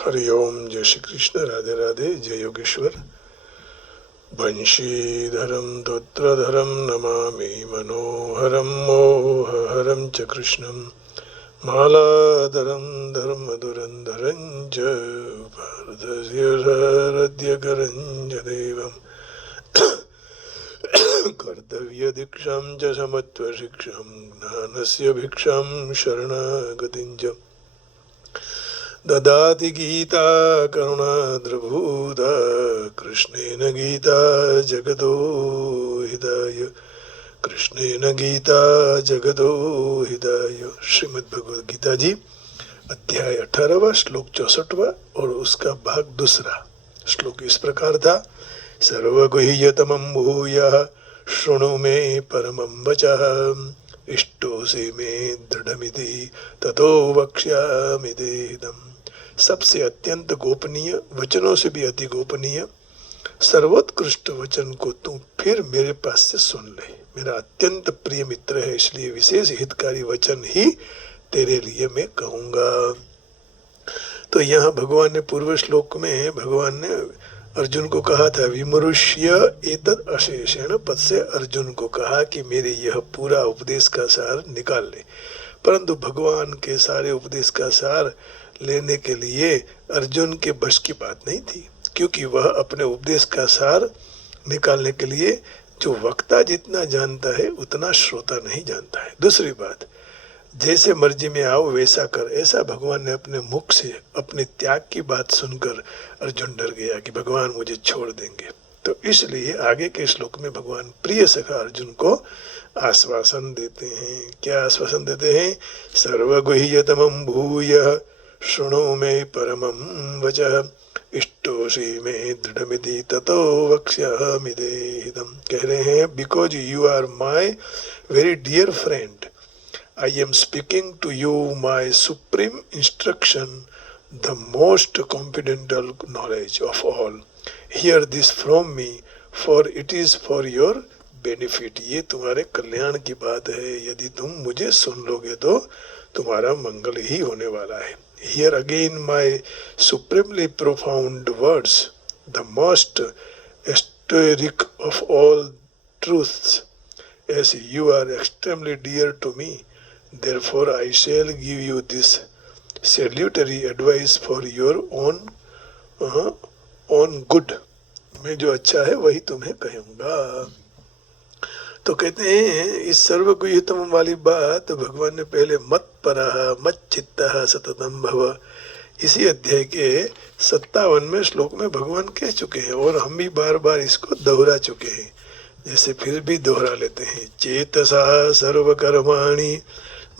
हरि ओम। जय श्री कृष्ण। राधे राधे। जय योगेश्वर। बंशीधरम दोत्रधरम नमामि मनोहरम मोहहरम च कृष्णं मालाधरम धर्मधुरंधरं च पार्थस्योरद्यकरं च देवं कर्तव्यदीक्षां च समत्वशिक्षां ज्ञानस्य भिक्षां शरणागतिं च ददाति गीता करुणाद्रभूता कृष्णेन गीता जगतो हिताय। कृष्णेन गीता जगतो हिताय। श्रीमद् भगवद गीता जी अध्याय 18वां श्लोक 64वां और उसका भाग दूसरा। श्लोक इस प्रकार था। सर्वगुह्यतमं भूयः शृणु मे परमं वचः इष्टोऽसि मे दृढमिति ततो वक्ष्यामि ते हितम्। सबसे अत्यंत गोपनीय वचनों से भी अति गोपनीय सर्वोत्कृष्ट वचन को तू फिर मेरे पास से सुन ले। मेरा अत्यंत प्रिय मित्र है, इसलिए विशेष हितकारी वचन ही तेरे लिए मैं कहूंगा। तो यहाँ भगवान ने पूर्व श्लोक में भगवान ने अर्जुन को कहा था विमरुष्य एतद अशेषेण पद से अर्जुन को कहा कि मेरे यह पूरा उपदेश का सार निकाल ले। परंतु भगवान के सारे उपदेश का सार लेने के लिए अर्जुन के बस की बात नहीं थी, क्योंकि वह अपने उपदेश का सार निकालने के लिए जो वक्ता जितना जानता है उतना श्रोता नहीं जानता है। दूसरी बात, जैसे मर्जी में आओ वैसा कर, ऐसा भगवान ने अपने मुख से अपने त्याग की बात सुनकर अर्जुन डर गया कि भगवान मुझे छोड़ देंगे। तो इसलिए आगे के श्लोक में भगवान प्रिय सखा अर्जुन को आश्वासन देते हैं। क्या आश्वासन देते हैं? सर्वगुह्यतमं भूयः शृणु मे परमं वचः इष्टोषि मे दृढ़मिति ततो वक्ष्यामि ते हितम्। कह रहे हैं because you are my very dear friend, I am speaking to you my supreme instruction, the most confidential knowledge of all. Hear this from me, for it is for your benefit. ये तुम्हारे कल्याण की बात है। यदि तुम मुझे सुन लोगे तो तुम्हारा मंगल ही होने वाला है। Hear again my supremely profound words, the most esoteric of all truths, as you are extremely dear to me. Therefore I shall give you this salutary advice for your own good. मैं जो अच्छा है वही तुम्हें कहूँगा। तो कहते हैं इस सर्वगुह्यतम वाली बात भगवान ने पहले मत परः मत चित्तः सततम भव इसी अध्याय के 57वें श्लोक में भगवान कह चुके हैं और हम भी बार बार इसको दोहरा चुके हैं। जैसे फिर भी दोहरा लेते हैं। चेतसा सर्वकर्माणि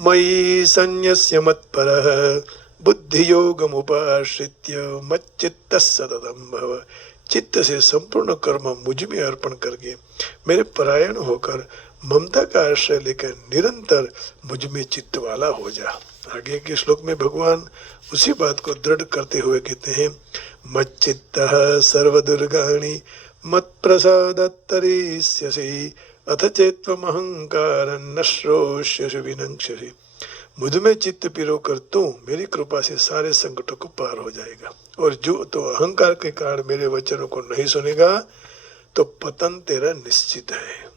मयि संन्यस्य मत्परः बुद्धियोगमुपाश्रित्य मच्चित्तः सततं भव। चित्त से संपूर्ण कर्म मुझ में अर्पण करके मेरे परायण होकर ममता का आश्रय लेकर निरंतर मुझ में चित्त वाला हो जा। आगे के श्लोक में भगवान उसी बात को दृढ़ करते हुए कहते हैं मच्चित्तः सर्वदुर्गाणि मत्प्रसादत्तरिष्यसि अथ चेत्त्वमहंकारं न श्रोष्यसि विनङ्क्ष्यसि। मुझ में चित्त पिरो कर तू मेरी कृपा से सारे संकटों को पार हो जाएगा, और जो तो अहंकार के कारण मेरे वचनों को नहीं सुनेगा तो पतन तेरा निश्चित है।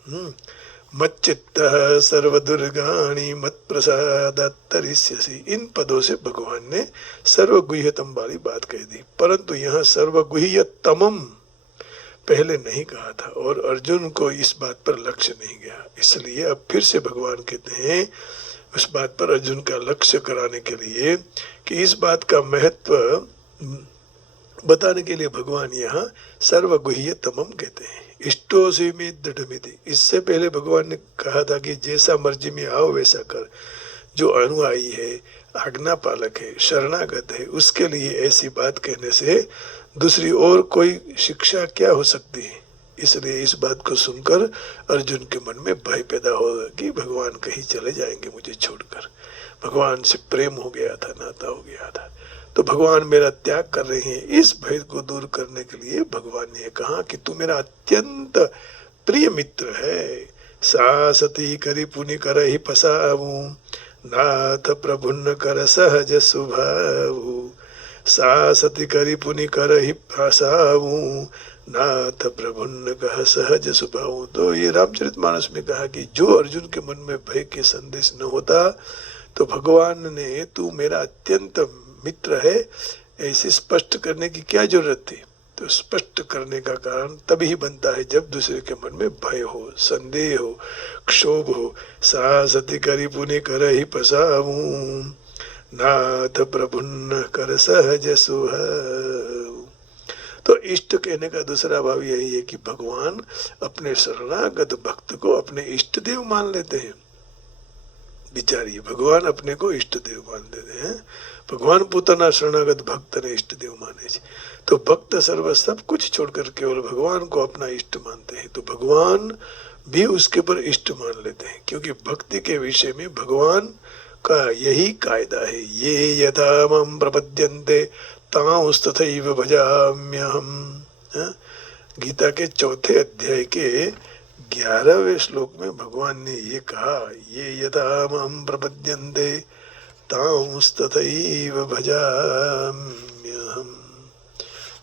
मच्चित्तः सर्वदुर्गाणि मत्प्रसादात् तरिष्यसि। इन पदों से भगवान ने सर्वगुह्यतम वाली बात कह दी, परंतु यहाँ सर्वगुह्यतमम पहले नहीं कहा था और अर्जुन को इस बात पर लक्ष्य नहीं गया। इसलिए अब फिर से भगवान कहते हैं उस बात पर अर्जुन का लक्ष्य कराने के लिए कि इस बात का महत्व बताने के लिए भगवान यहाँ सर्वगुह्यतमम कहते हैं। इष्टोऽसि मे दृढ़मिति। इससे पहले भगवान ने कहा था कि जैसा मर्जी में आओ वैसा कर। जो अनुयायी है, आज्ञा पालक है, शरणागत है, उसके लिए ऐसी बात कहने से दूसरी और कोई शिक्षा क्या हो सकती है। इसलिए इस बात को सुनकर अर्जुन के मन में भय पैदा होगा कि भगवान कहीं चले जाएंगे मुझे छोड़कर। भगवान से प्रेम हो गया था, नाता हो गया था, तो भगवान मेरा त्याग कर रहे हैं। इस भय को दूर करने के लिए भगवान ने कहा कि तू मेरा अत्यंत प्रिय मित्र है। सा सती करी पुनि कर ही पसाऊ नाथ प्रभुन्न कर सहज सुभाऊ। सा सती करी पुनि कर ही भाषाऊं, नाथ प्रभुन्न कह सहज सुभाऊं। तो ये रामचरितमानस में कहा कि जो अर्जुन के मन में भय के संदेश न होता तो भगवान ने तू मेरा अत्यंत मित्र है ऐसे स्पष्ट करने की क्या जरूरत थी। तो स्पष्ट करने का कारण तभी बनता है जब दूसरे के मन में भय हो, संदेह हो, क्षोभ हो। सा सती करी पुनि कर ही पसाऊं, नाथ प्रभुन्न कर सहज सुहाऊं। तो इष्ट कहने का दूसरा भाव यही है कि भगवान अपने शरणागत भक्त को अपने इष्ट देव मान लेते हैं। विचारिए, भगवान अपने को इष्ट देव मान लेते हैं। भगवान पोताना शरणागत भक्त ने इष्ट देव माने छे। तो भक्त सर्व सब कुछ छोड़कर केवल भगवान को अपना इष्ट मानते हैं। तो भगवान भी उसके पर इष्ट मान लेते हैं, क्योंकि भक्ति के विषय में भगवान का यही कायदा है। ये यथा मां प्रपद्यन्ते तांस्तथैव भजाम्यहम्। गीता के चौथे अध्याय के 11वें श्लोक में भगवान ने ये कहा, ये यथा मां प्रपद्यन्ते तांस्तथैव भजाम्यहम्।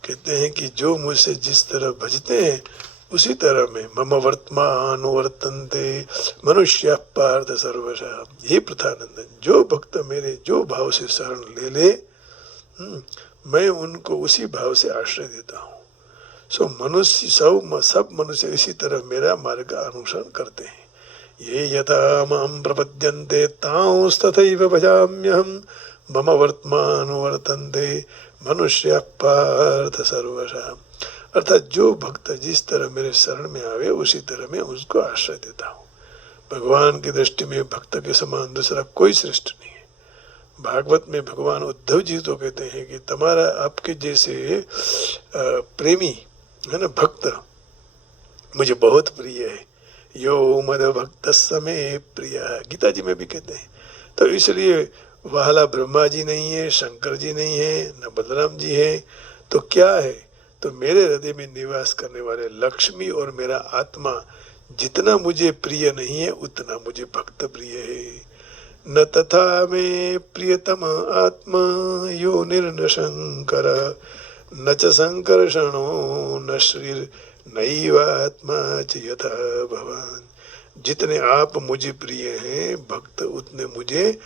कहते हैं कि जो मुझसे जिस तरह भजते हैं उसी तरह में मम वर्तमान वर्तन्ते मनुष्य पार्थ सर्वशः। हे प्रथानंदन, जो भक्त मेरे जो भाव से शरण ले ले, मैं उनको उसी भाव से आश्रय देता हूँ। सो मनुष्य सब मनुष्य इसी तरह मेरा मार्ग का अनुसरण करते हैं। ये यथा मां प्रपद्यन्ते तांस्तथैव भजाम्यहम्, मम वर्तमान वर्तन्ते मनुष्य पार्थ सर्वशः। अर्थात जो भक्त जिस तरह मेरे शरण में आवे उसी तरह मैं उसको आश्रय देता हूँ। भगवान की दृष्टि में भक्त के समान दूसरा कोई श्रेष्ठ नहीं है। भागवत में भगवान उद्धव जी तो कहते हैं कि तुम्हारा आपके जैसे प्रेमी है ना, भक्त मुझे बहुत प्रिय है। यो मद भक्त समय प्रिय, गीता जी में भी कहते हैं। तो इसलिए वाला ब्रह्मा जी नहीं है, शंकर जी नहीं है, न बलराम जी है, तो क्या है? तो मेरे हृदय में निवास करने वाले लक्ष्मी और मेरा आत्मा जितना मुझे प्रिय नहीं है उतना मुझे भक्त प्रिय है। न तथा में प्रियतम आत्मा यो निर्न शंकर, न च संकर्षणो न श्रीर नैवात्मा च यथा भवान। जितने आप मुझे प्रिय हैं भक्त, उतने मुझे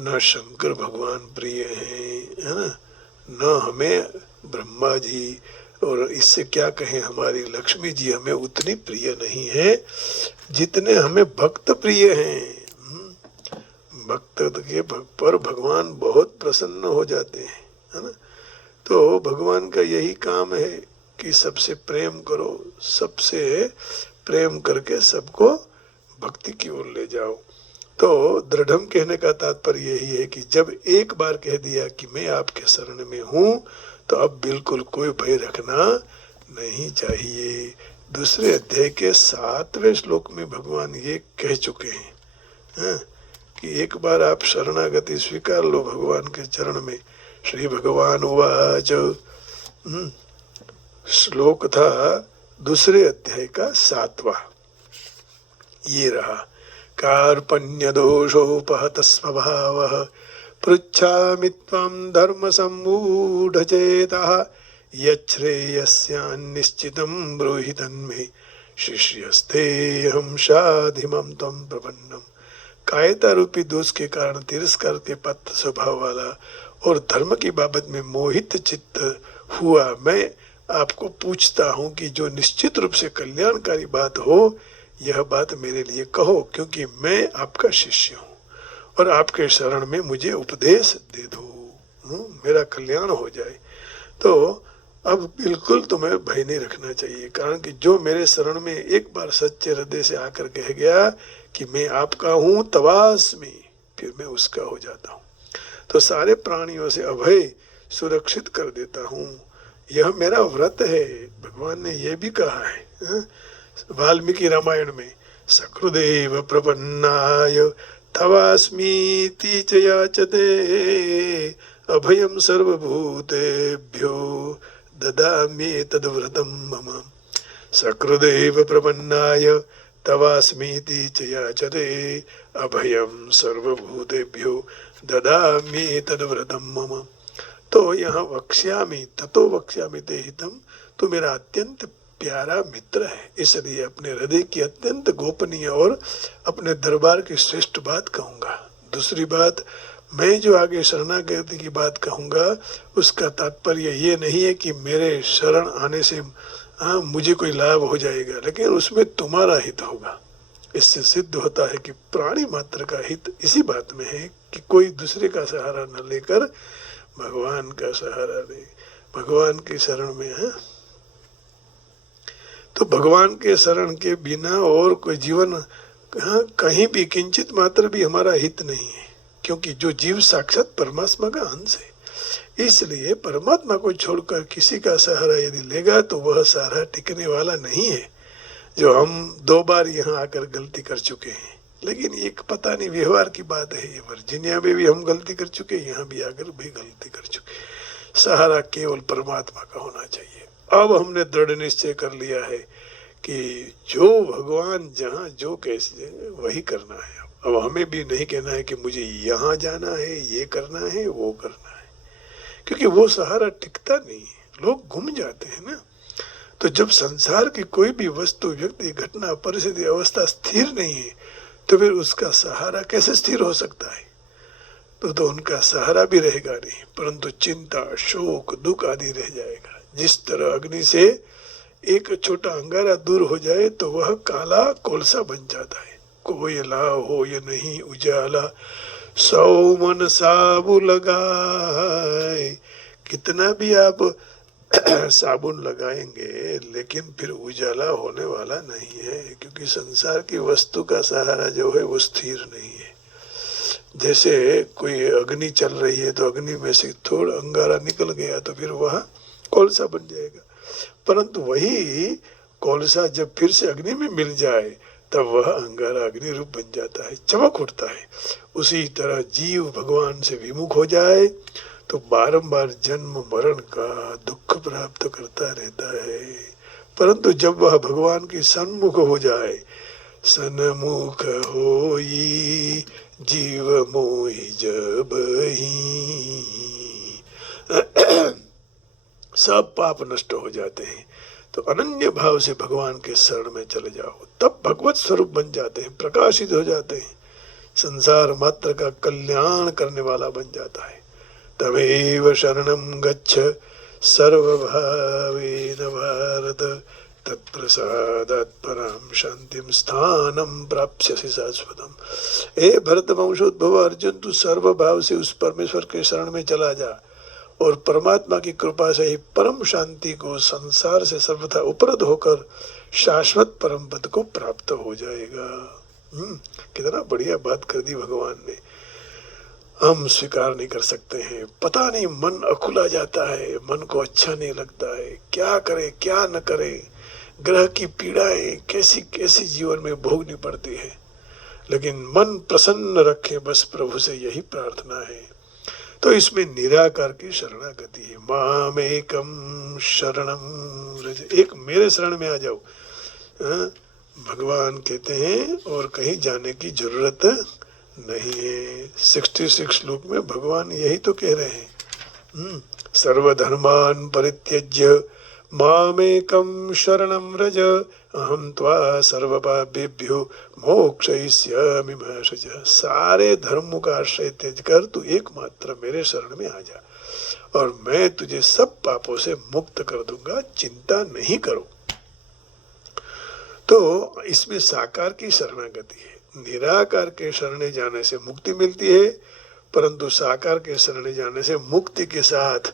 न शंकर भगवान प्रिय हैं, है ना, न हमें ब्रह्मा जी, और इससे क्या कहें हमारी लक्ष्मी जी हमें उतनी प्रिय नहीं है जितने हमें भक्त प्रिय हैं। भक्त के पर भगवान बहुत प्रसन्न हो जाते हैं, है ना। तो भगवान का यही काम है कि सबसे प्रेम करो, सबसे प्रेम करके सबको भक्ति की ओर ले जाओ। तो दृढ़म कहने का तात्पर्य यही है कि जब एक बार कह दिया कि मैं आपके शरण में हूँ तो अब बिल्कुल कोई भय रखना नहीं चाहिए। दूसरे अध्याय के 7वें श्लोक में भगवान ये कह चुके हैं कि एक बार आप शरणागति स्वीकार लो भगवान के चरण में। श्री भगवान उवाच, श्लोक था दूसरे अध्याय का 7वां, ये रहा। कार्पण्य दोषोपहत स्वभावः, पृच्छामि त्वां धर्म सम्मूढचेतः, यच्छ्रेयस्यान्निश्चितं ब्रूहि तन्मे, शिष्यस्तेऽहं शाधिमं त्वं प्रपन्नम्। कायता रूपी दोष के कारण तिरस्कार के पात्र स्वभाव वाला और धर्म की बाबत में मोहित चित्त हुआ मैं आपको पूछता हूँ कि जो निश्चित रूप से कल्याणकारी बात हो यह बात मेरे लिए कहो, क्योंकि मैं आपका शिष्य हूँ और आपके शरण में मुझे उपदेश दे दो, मेरा कल्याण हो जाए। तो अब बिल्कुल तुम्हें भय नहीं रखना चाहिए, कारण कि जो मेरे शरण में एक बार सच्चे हृदय से आकर कह गया कि मैं आपका हूँ तवास्मि, फिर मैं उसका हो जाता हूँ। तो सारे प्राणियों से अभय सुरक्षित कर देता हूँ, यह मेरा व्रत है। भगवान ने यह भी कहा है वाल्मीकि रामायण में, सकृदेव प्रपन्नाय तवास्मीति च याचते, अभयं सर्वभूतेभ्यो ददाम्ये तद्व्रतं मम। सकृदेव प्रपन्नाय तवास्मीति च याचते, अभयं सर्वभूतेभ्यो ददाम्ये तद्व्रतं मम। तो यहाँ वक्ष्यामि ततो वक्ष्यामि ते हितम, तो मेरा अत्यंत प्यारा मित्र है, इसलिए अपने हृदय की अत्यंत गोपनीय और अपने दरबार की श्रेष्ठ बात कहूंगा। दूसरी बात, मैं जो आगे शरणागति की बात कहूंगा उसका तात्पर्य ये नहीं है कि मेरे शरण आने से मुझे कोई लाभ हो जाएगा, लेकिन उसमें तुम्हारा हित होगा। इससे सिद्ध होता है कि प्राणी मात्र का हित इसी बात में है कि कोई दूसरे का सहारा न लेकर भगवान का सहारा ले, भगवान की शरण में है। तो भगवान के शरण के बिना और कोई जीवन कहीं भी किंचित मात्र भी हमारा हित नहीं है, क्योंकि जो जीव साक्षात परमात्मा का अंश है। इसलिए परमात्मा को छोड़कर किसी का सहारा यदि लेगा तो वह सहारा टिकने वाला नहीं है। जो हम 2 बार यहाँ आकर गलती कर चुके हैं, लेकिन एक पता नहीं व्यवहार की बात है, ये वर्जीनिया में भी हम गलती कर चुके, यहाँ भी आकर भी गलती कर चुके। सहारा केवल परमात्मा का होना चाहिए। अब हमने दृढ़ निश्चय कर लिया है कि जो भगवान जहाँ जो कैसे वही करना है। अब हमें भी नहीं कहना है कि मुझे यहाँ जाना है, ये करना है, वो करना है, क्योंकि वो सहारा टिकता नहीं है, लोग घूम जाते हैं ना। तो जब संसार की कोई भी वस्तु, व्यक्ति, घटना, परिस्थिति, अवस्था स्थिर नहीं है तो फिर उसका सहारा कैसे स्थिर हो सकता है? तो उनका सहारा भी रहेगा नहीं, परंतु चिंता, शोक, दुख आदि रह जाएगा। जिस तरह अग्नि से एक छोटा अंगारा दूर हो जाए तो वह काला कोलसा बन जाता है। कोयला हो या नहीं उजाला, 100 मन साबु लगाए, कितना भी आप साबुन लगाएंगे लेकिन फिर उजाला होने वाला नहीं है, क्योंकि संसार की वस्तु का सहारा जो है वो स्थिर नहीं है। जैसे कोई अग्नि चल रही है तो अग्नि में से थोड़ा अंगारा निकल गया तो फिर वह कोलसा बन जाएगा, परंतु वही कोलसा जब फिर से अग्नि में मिल जाए तब वह अंगारा अग्नि रूप बन जाता है, चमक उठता है। उसी तरह जीव भगवान से विमुख हो जाए तो बारंबार जन्म मरण का दुख प्राप्त करता रहता है, परंतु जब वह भगवान की सन्मुख हो जाए, सन्मुख होई जीव मोहि जब ही, सब पाप नष्ट हो जाते हैं। तो अनन्य भाव से भगवान के शरण में चले जाओ, तब भगवत स्वरूप बन जाते हैं, प्रकाशित हो जाते हैं, संसार मात्र का कल्याण करने वाला बन जाता है। तमेव शरणं गच्छ सर्वभावेन भारत, तत्प्रसादात् परां शांतिं स्थानं प्राप्स्यसि शाश्वतम्। हे भरत वंशोद्भव अर्जुन, तू सर्व भाव से उस परमेश्वर के शरण में चला जा और परमात्मा की कृपा से ही परम शांति को संसार से सर्वथा उपरत होकर शाश्वत परम पद को प्राप्त हो जाएगा। कितना बढ़िया बात कर दी भगवान ने। हम स्वीकार नहीं कर सकते हैं, पता नहीं मन अकुला जाता है, मन को अच्छा नहीं लगता है, क्या करे क्या न करे, ग्रह की पीड़ाएं कैसी कैसी जीवन में भोगनी पड़ती है, लेकिन मन प्रसन्न रखे, बस प्रभु से यही प्रार्थना है। तो इसमें निराकार की शरणागति है। मामेकम शरणम रज, एक मेरे शरण में आ जाओ, भगवान कहते हैं, और कहीं जाने की जरूरत नहीं है। 66 श्लोक में भगवान यही तो कह रहे हैं, सर्वधर्मान परित्यज्य मामेकं शरणं व्रज, अहम त्वा सर्वपापेभ्यो मोक्षयिष्यामि मा शुचः। सारे धर्मों का आश्रय त्यज कर तू एकमात्र मेरे शरण में आ जा और मैं तुझे सब पापों से मुक्त कर दूंगा, चिंता नहीं करो। तो इसमें साकार की शरणागति है। निराकार के शरणे जाने से मुक्ति मिलती है, परंतु साकार के शरणे जाने से मुक्ति के साथ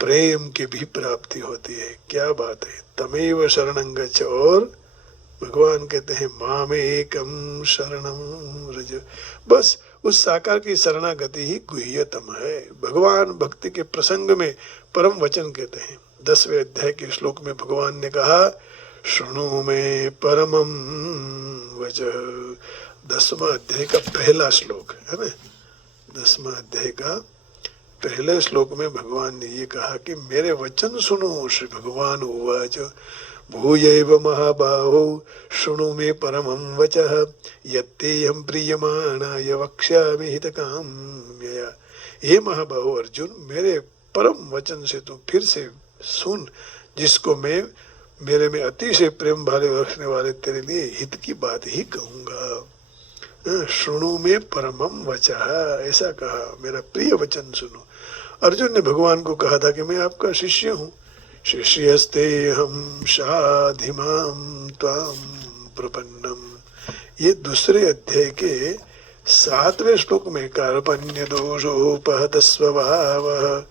प्रेम की भी प्राप्ति होती है। क्या बात है। तमेव शरणं गच्छ, और भगवान कहते हैं मामेकं शरणं व्रज। बस उस साकार की शरणागति ही गुह्यतम है। भगवान भक्ति के प्रसंग में परम वचन कहते हैं। 10वें अध्याय के श्लोक में भगवान ने कहा, शृणु मे परमं वचः। 10वां अध्याय का पहला श्लोक है ना, 10वां अध्याय का पहले श्लोक में भगवान ने ये कहा कि मेरे वचन सुनो। श्री भगवान उवाच, भूयैव महाबाहो शृणु मे परमं वचः, यत्तेऽहं प्रीयमाणाय वक्ष्यामि हितकाम्यया। हे महाबाहो अर्जुन, मेरे परम वचन से तू फिर से सुन, जिसको मैं मेरे में अतिशय प्रेम भाव रखने वाले तेरे लिए हित की बात ही कहूंगा। सुनो में परमम वचः, ऐसा कहा, मेरा प्रिय वचन सुनो। अर्जुन ने भगवान को कहा था कि मैं आपका शिष्य हूँ। शिष्यस्ते हम शाधिमाम त्वाम प्रपन्नम, ये दूसरे अध्याय के 7वें श्लोक में कार्पण्य दोषोपहत स्वभावः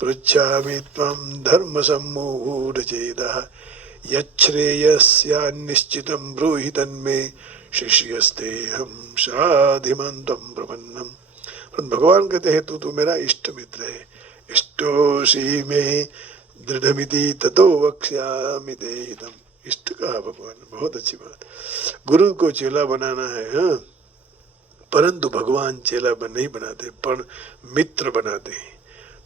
पृच्छामि त्वं धर्म सम्मूढ़ चेदः यच्छ्रेयस्यान्निश्चितं ब्रूहि तन्मे शिष्यस्ते हम शाधिमां त्वं प्रपन्नम। भगवान कहते हैं तू मेरा इष्ट मित्र है। इष्टोषि में दृढ़मिति ततो वक्ष्यामि ते हितम्। इष्ट कहा भगवान, बहुत अच्छी बात। गुरु को चेला बनाना है, हाँ, परंतु भगवान चेला नहीं बनाते, पर मित्र बनाते हैं।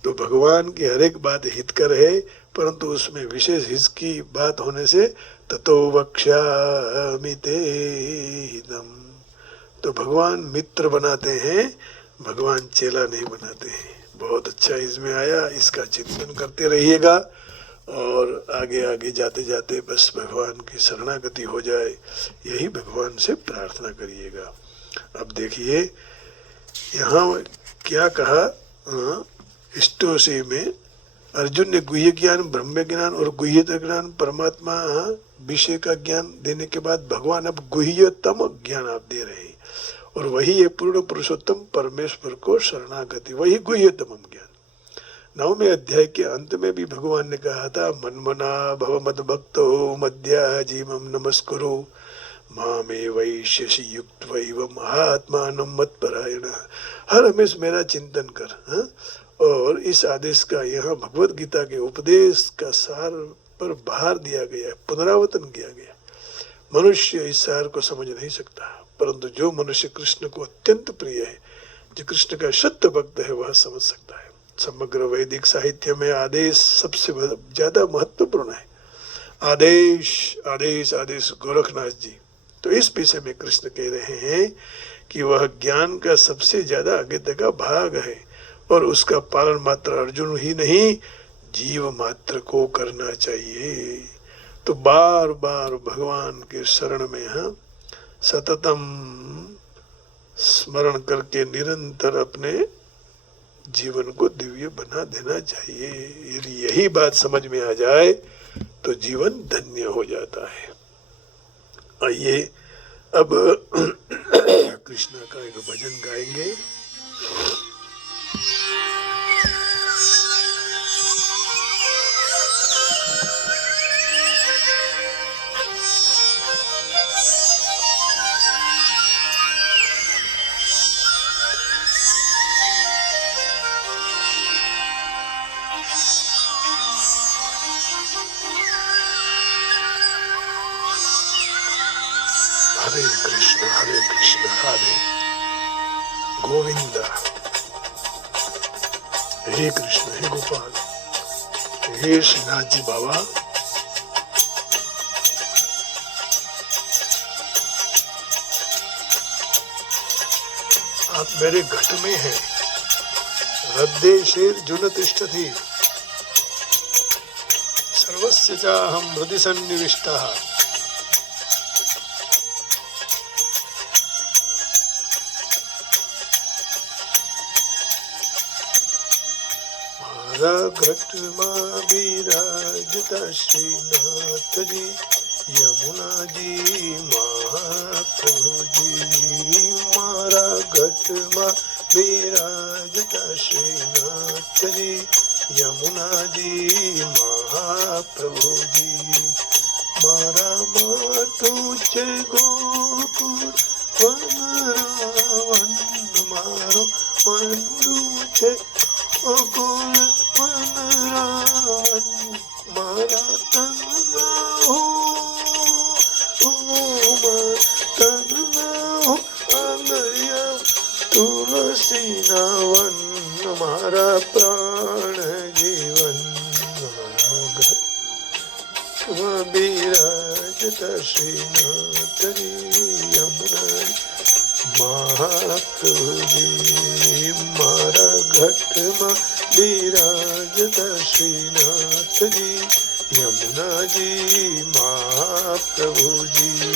तो भगवान की हर एक बात हितकर है, परंतु उसमें विशेष हित की बात होने से ततो वक्ष्यामि ते हितम्। तो भगवान मित्र बनाते हैं, भगवान चेला नहीं बनाते हैं। बहुत अच्छा इसमें आया, इसका चिंतन करते रहिएगा और आगे आगे जाते जाते बस भगवान की शरणागति हो जाए, यही भगवान से प्रार्थना करिएगा। अब देखिए यहाँ क्या कहा, इष्टोषि में अर्जुन ने गुह्य ज्ञान, ब्रह्म ज्ञान और गुह्यतर ज्ञान, परमात्मा विषय का ज्ञान देने के बाद भगवान अब गुह्यतम ज्ञान आप दे रहे हैं, और वही है पूर्ण पुरुषोत्तम परमेश्वर को शरणागति, वही गुह्यतम ज्ञान। 9वें अध्याय के अंत में भी भगवान ने कहा था मन्मना भव मद भक्तो मध्याजीमं नमस्कुरु मामे वैश्यसि युक्त्वैव महात्मानं मत्परायण। हर हमेश मेरा चिंतन कर, हाँ? और इस आदेश का यहाँ भगवत गीता के उपदेश का सार पर भार दिया गया है, पुनरावतन किया गया। मनुष्य इस सार को समझ नहीं सकता, परंतु जो मनुष्य कृष्ण को अत्यंत प्रिय है, जो कृष्ण का सत्य भक्त है, वह समझ सकता है। समग्र वैदिक साहित्य में आदेश सबसे ज्यादा महत्वपूर्ण है। आदेश आदेश आदेश गोरखनाथ जी। तो इस विषय में कृष्ण कह रहे हैं कि वह ज्ञान का सबसे ज्यादा अगत्य का भाग है, और उसका पालन मात्र अर्जुन ही नहीं, जीव मात्र को करना चाहिए। तो बार बार भगवान के शरण में, हाँ, सततम स्मरण करके निरंतर अपने जीवन को दिव्य बना देना चाहिए। यदि यही बात समझ में आ जाए तो जीवन धन्य हो जाता है। आइए अब कृष्ण का एक भजन गाएंगे। हरे कृष्ण हरे गोविंदा, हे कृष्ण हे गोपाल, हे श्रीनाथ जी बाबा, आप मेरे घट में हैं। हृदय शेर जुन तिष्ठति सर्वस्य चाहं हृदि सन्निविष्टः। घट मां विराजता श्रीनाथ जी, यमुना जी महाप्रभु जी। मारा घट मां विराजता श्रीनाथ जी, यमुना जी महाप्रभु जी। मारा मातु छे गोकुल वनरावन, मारो मंडू छे गोकुल वनरावन। मारा तन ना हो, तन ना हो आंगया तुलसी ना वन। मारा प्राण जीवन, मारा घर विराजता श्रीनाथ जी, यमुना મહાપ્રભુજી મારા ઘટમાં બિરાજતા શ્રીનાથજી યમુનાજી મહાપ્રભુજી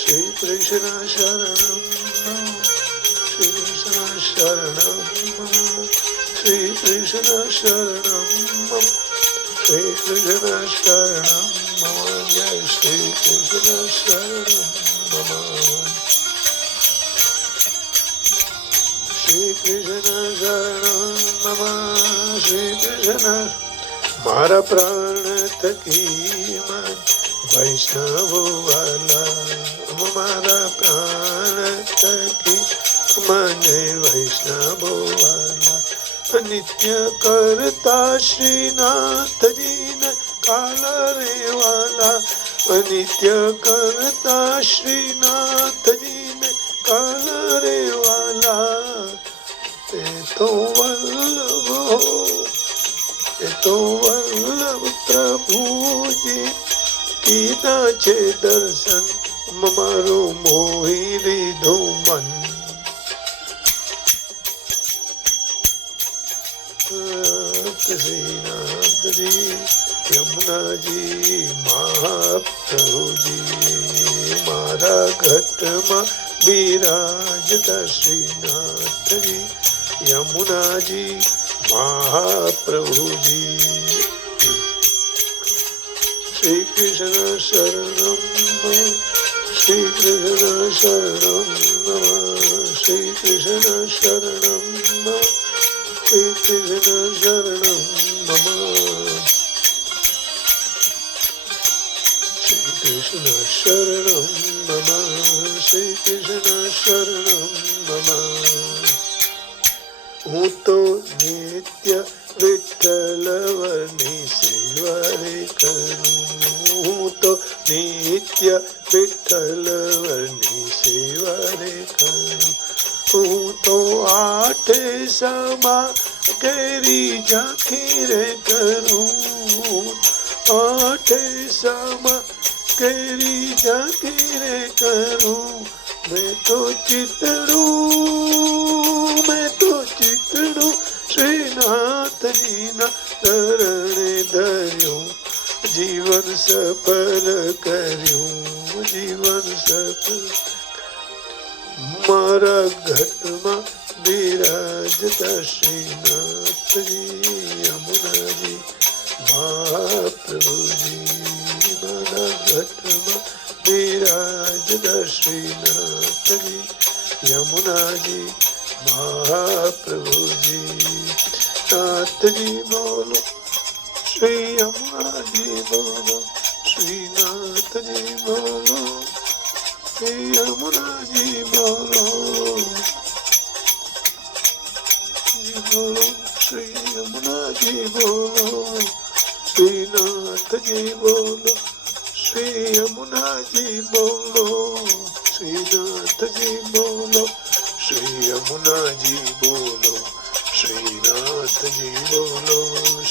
શ્રી કૃષ્ણ શરણમ શ્રી કૃષ્ણ શરણમ શ્રી કૃષ્ણ શરણમ શ્રી કૃષ્ણ શરણમ જય શ્રી કૃષ્ણ શરણમ શ્રી કૃષ્ણ શરણમ શ્રી કૃષ્ણ મારા પ્રાણ થકી મન વૈષ્ણવો વાલા મારા પ્રાણ થકી મને વૈષ્ણવો વાલા નિત્ય કરતા શ્રીનાથજી ને કાલ રે વાલા નિત્ય કરતા શ્રીનાથજી ને કાલ રે વાલા તે તો વલ્લભ પ્રભુજી કીધા છે દર્શન મારું મોહી લીધું મન શ્રીનાથજી યમુનાજી મહાપ્રભુજી મારા ઘટમાં બિરાજતા શ્રીનાથજી યમુનાજી મહાપ્રભુજી શ્રી કૃષ્ણ શરણમ શ્રી કૃષ્ણ શરણમ શ્રી કૃષ્ણ શરણમ શ્રી કૃષ્ણ શરણમ શ્રી કૃષ્ણ શરણમ શ્રી કૃષ્ણ શરણમ હું તો નિત્ય વિઠ્ઠલવની સેવા રે કરું હું તો નિત્ય વિઠ્ઠલવની સેવા રે કરું હું તો આઠે સમા કેરી ઝાંખી રે કરું આઠે સમા કેરી ઝાંખી રે કરું મેં તો ચિતડું શ્રીનાથજીના ચરણે ધર્યું જીવન સફળ કર્યું જીવન સફળ મારા ઘટમાં બિરાજતા શ્રીનાથજી યમુનાજી મહાપ્રભુજી મારા ઘટમાં બિરાજતા શ્રીનાથજી યમુનાજી મહાપ્રભુજી નાથજી બોલો શ્રી યમુનાજી બોલો શ્રીનાથજી બોલો શ્રી યમુનાજી બોલો શ્રી યમુનાજી બોલો શ્રીનાથજી બોલો શ્રી યમુનાજી બોલો શ્રીનાથજી બોલો શ્રી યમુનાજી બોલો શ્રીનાથજી બોલો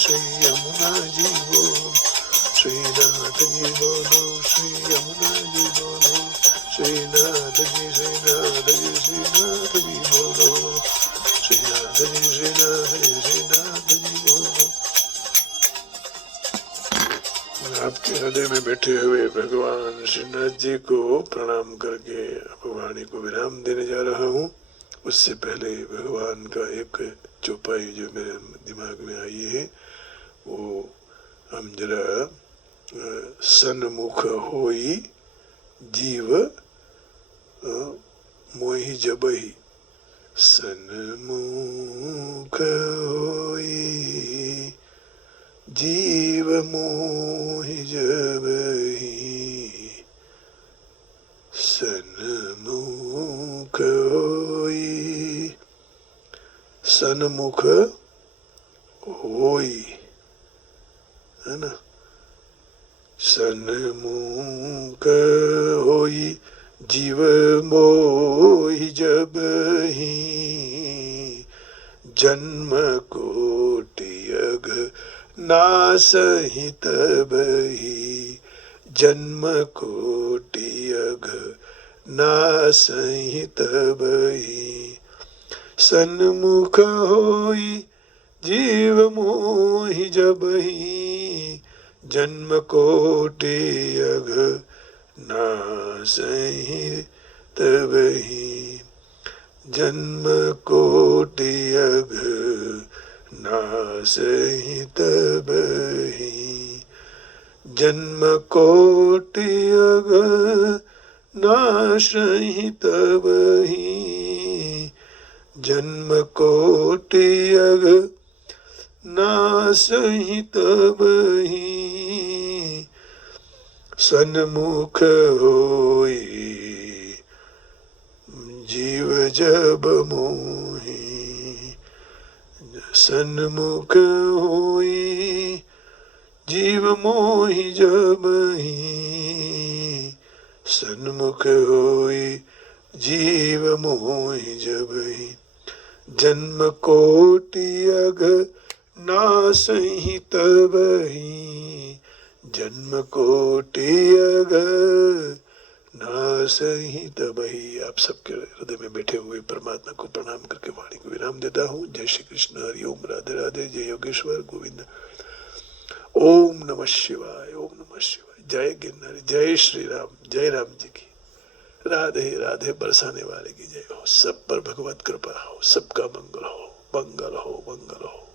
શ્રી યમુનાજી બોલો શ્રીનાથજી બોલો શ્રી યમુનાજી બોલો શ્રીનાથજી શ્રીનાથજી શ્રીનાથજી બોલો શ્રીનાથજી શ્રીનાથજી श्रीनाथजी बोलो। आपके हृदय में बैठे हुए भगवान श्रीनाथ जी को प्रणाम करके वाणी को विराम देने जा रहा हूँ। उससे पहले भगवान का एक चौपाई जो मेरे दिमाग में आई है वो हम जरा सन्मुख होई जीव मोहि जबहि सन्मुख होई जीव मोहि जबहि सन्मुख होई सन्मुख होई है ना सन्मुख होई जीव मोहि जबहि जन्म कोटि अघ नासहि तबहि जन्म कोटि अघ नासहि तबहि सन्मुख होई जीव मोहि जबहि जन्म कोटि अघ नासहि तबहि जन्म कोटि अघ नासहि तबहि जन्म कोटि अघ नासहि तबहि जन्म कोटि अघ नासहि तबहि सन्मुख होई जीव जब मोहि सन्मुख होई जीव मोहि जबहि सन्मुख होई जीव मोहि जबहि जन्म कोटि अघ नासहि तबहि जन्म कोटि अघ नासहि तबहि। आप सबके हृदय में बैठे हुए परमात्मा को प्रणाम करके वाणी को विराम देता हूँ। जय श्री कृष्ण, हरि ओम, राधे राधे, जय योगेश्वर गोविंद, ओम नमः शिवाय, ओम नमः शिवाय, जय गिरनारी, जय श्री राम, जय राम जी की, राधे राधे, बरसाने वाले की जय हो। सब पर भगवत कृपा हो, सबका मंगल हो, मंगल हो, मंगल हो।